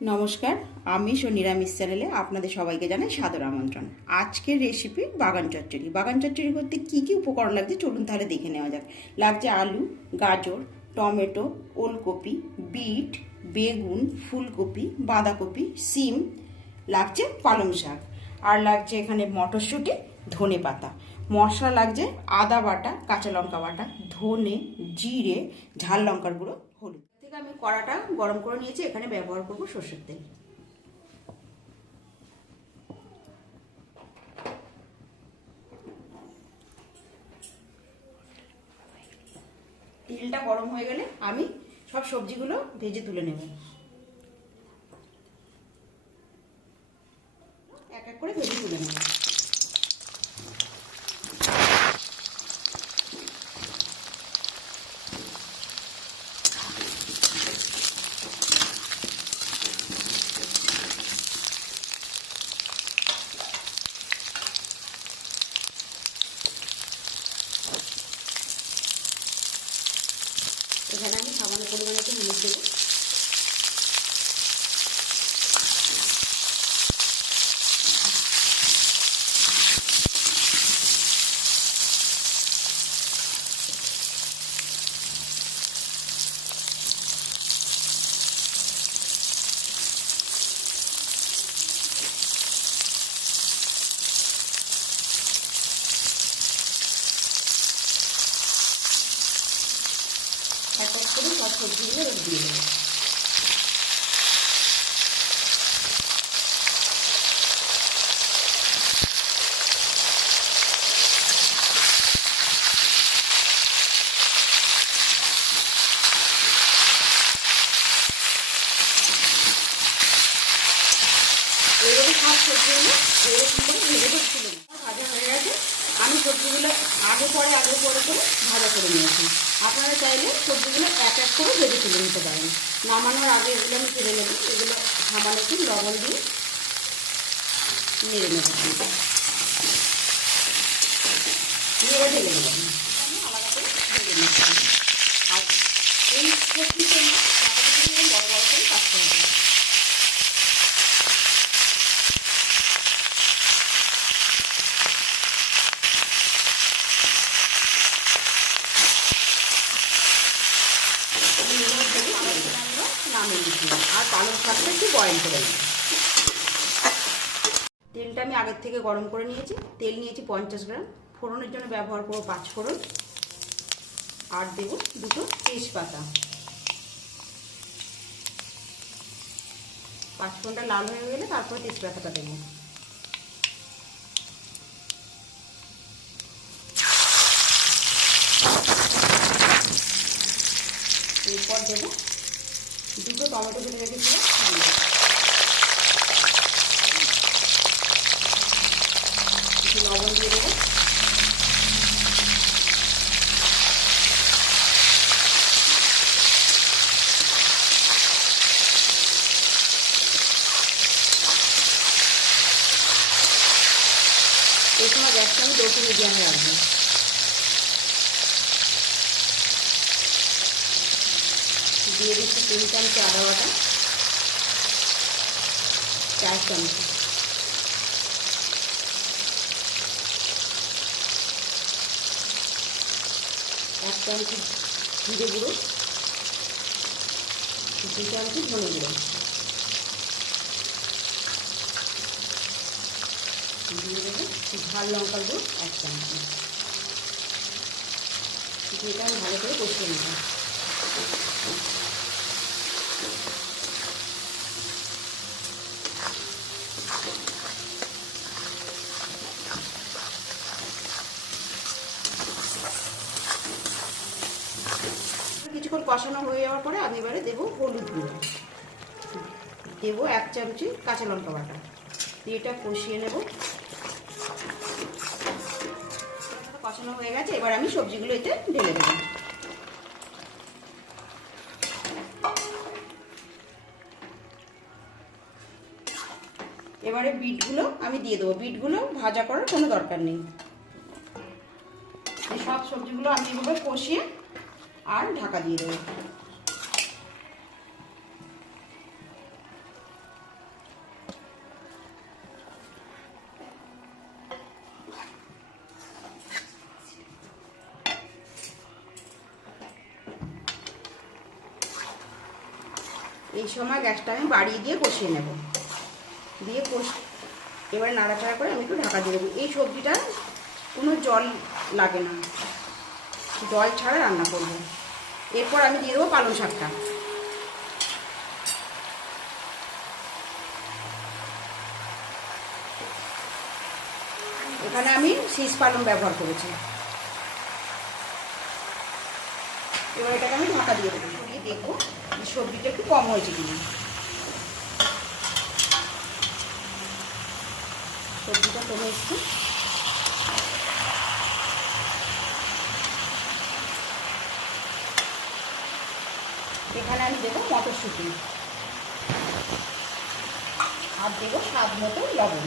নমস্কার, আমিষ ও নিরামিষ চ্যানেলে আপনাদের সবাইকে জানাই সাদর আমন্ত্রণ। আজকের রেসিপি বাগান চচ্চড়ি। বাগান চচ্চড়ি করতে কী কী উপকরণ লাগছে চলুন তাহলে দেখে নেওয়া যাক। লাগছে আলু, গাজর, টমেটো, ওলকপি, বিট, বেগুন, ফুলকপি, বাঁধাকপি, সিম, লাগছে পালং শাক, আর লাগছে এখানে মটরশুঁটি, ধনে পাতা। মশলা লাগছে আদা বাটা, কাঁচা লঙ্কা বাটা, ধনে, জিরে, ঝাল লঙ্কার গুঁড়ো, হলুদ। থেকে আমি কড়াটা গরম করে নিয়েছি, এখানে ব্যবহার করব সরষের তেল। তেলটা গরম হয়ে গেলে আমি সব সবজিগুলো ভেজে তুলে নেব। এক এক করে ভেজে তুলে নেব। এখানে আমি সামান্য পরিমাণে একটু হলুদ দেবো। এক এক করে সব সবজিগুলো দিয়ে দেবো। এইভাবে সব সবজিগুলো এরকম করে ভেজে করছিল। ভাজা হয়ে গেছে। আমি সবজিগুলো আগে পরে করে ভাজা করে নিয়েছি। আপনারা চাইলে সবজিগুলো এক এক করে ভেজে তুলে নিতে পারেন। নামানোর আগে এগুলো আমি তুলে নেব। এগুলো সামান্য একটু লবণ দিয়ে নেড়ে নেব, নেড়ে ঢেলে নেব। আমি আলাদা করে ভেজে নিচ্ছি। আর এই সবজির জন্য বড় বড় করে কাটতে হবে। আর পালং শাকটা একটু বয়েল করে নেব। তেলটা আমি আগের থেকে গরম করে নিয়েছি। তেল নিয়েছি 50 গ্রাম। ফোড়নের জন্য ব্যবহার করব 5 ফোড়ন, আর দেব দুটো তেজপাতা। 5 ফোড়নটা লাল হয়ে গেলে তারপরে তেজপাতাটা দেবো। এরপর দেবো দুটো টমেটো কেটে রেখেছিলাম, একটু লবণ দিয়ে দেবো। এই সময় গ্যাসটা আমি 2 মিডিয়ামে রাখবো। দিয়ে দিচ্ছি 3 চামচ আদা বাটা, 4 চামচ, 1 চামচ জিরে গুঁড়ো, 2 চামচ ধনে গুঁড়ো দিয়ে দেবো। ঝাল লঙ্কার গুঁড়ো 1 চামচ। এটা আমি ভালো করে কষিয়ে নেব। কিছুক্ষণ কষানো হয়ে যাওয়ার পরে আমি এবারে দেবো হলুদ গুঁড়ো, দেবো 1 চামচ কাঁচা লঙ্কা বাটা দিয়ে এটা কষিয়ে নেব। কষানো হয়ে গেছে, এবার আমি সবজিগুলো এতে ঢেলে দেবো। এবারে বিটগুলো আমি দিয়ে দেবো। বিটগুলো ভাজা করার কোনো দরকার নেই। এই সব সবজিগুলো আমি এভাবে কষিয়ে আর ঢাকা দিয়ে দেবো। এই সময় গ্যাসটা আমি বাড়িয়ে দিয়ে কষিয়ে নেব। দিয়ে এবারে নাড়াচাড়া করে আমি একটু ঢাকা দিয়ে দেবো। এই সবজিটা কোনো জল লাগে না, জল ছাড়া রান্না করব। এরপর আমি দিয়ে দেবো পালং শাকটা। এখানে আমি শীষ পালং ব্যবহার করেছি। এবার এটাকে আমি ঢাকা দিয়ে দেবো। দিয়ে দেখবো সবজিটা একটু কম হয়েছে কিনা। সবজিটা কমে এসছে। এখানে আমি দেবো মটরশুঁটি আর দেবো স্বাদ মতো লবণ।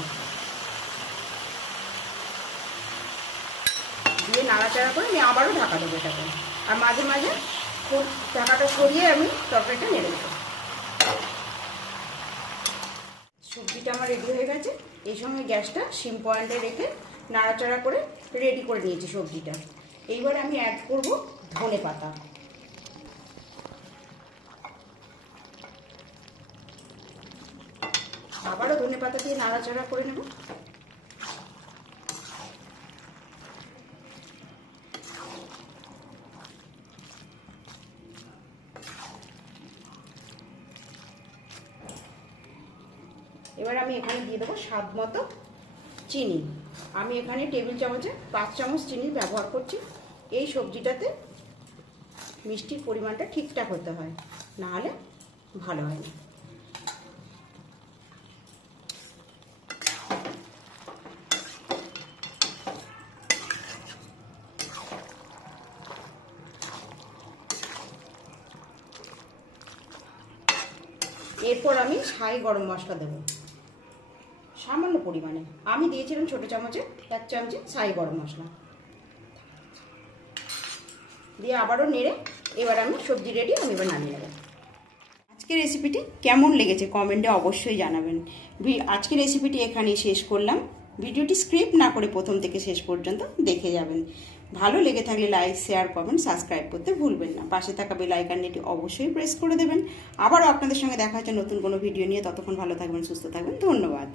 দিয়ে নাড়াচাড়া করে আমি আবারও ঢাকা দেবো এটাকে। আর মাঝে মাঝে ঢাকাটা সরিয়ে আমি তরকারিটা নেড়ে দেবো। সবজিটা আমার রেডি হয়ে গেছে। এই সময় গ্যাসটা সিম পয়েন্টে রেখে নাড়াচাড়া করে রেডি করে নিয়েছি সবজিটা। এইবারে আমি অ্যাড করব ধনে পাতা। আবারও ধনে পাতা দিয়ে নাড়াচাড়া করে নেব। এবার আমি এখানে দিয়ে দেবো স্বাদ মতো চিনি। আমি এখানে টেবিল চামচে 5 চামচ চিনি ব্যবহার করছি। এই সবজিটাতে মিষ্টির পরিমাণটা ঠিকঠাক হতে হয়, নাহলে ভালো হয় না। এরপর আমি ছাই গরম মশলা দেবো সামান্য পরিমাণে। আমি দিয়েছিলাম ছোটো চামচে 1 চামচে ছাই গরম মশলা দিয়ে আবারও নেড়ে এবার আমি সবজি রেডি। আমি এবার নামিয়ে নেব। আজকের রেসিপিটি কেমন লেগেছে কমেন্টে অবশ্যই জানাবেন। আজকের রেসিপিটি এখানেই শেষ করলাম। ভিডিওটি স্ক্রিপ্ট না করে প্রথম থেকে শেষ পর্যন্ত দেখে যাবেন। ভালো লেগে থাকলে লাইক, শেয়ার, কমেন্ট, সাবস্ক্রাইব করতে ভুলবেন না। পাশে থাকা বেল আইকনটি অবশ্যই প্রেস করে দেবেন। আবারও আপনাদের সঙ্গে দেখা হচ্ছে নতুন কোনো ভিডিও নিয়ে। ততক্ষণ ভালো থাকবেন, সুস্থ থাকবেন। ধন্যবাদ।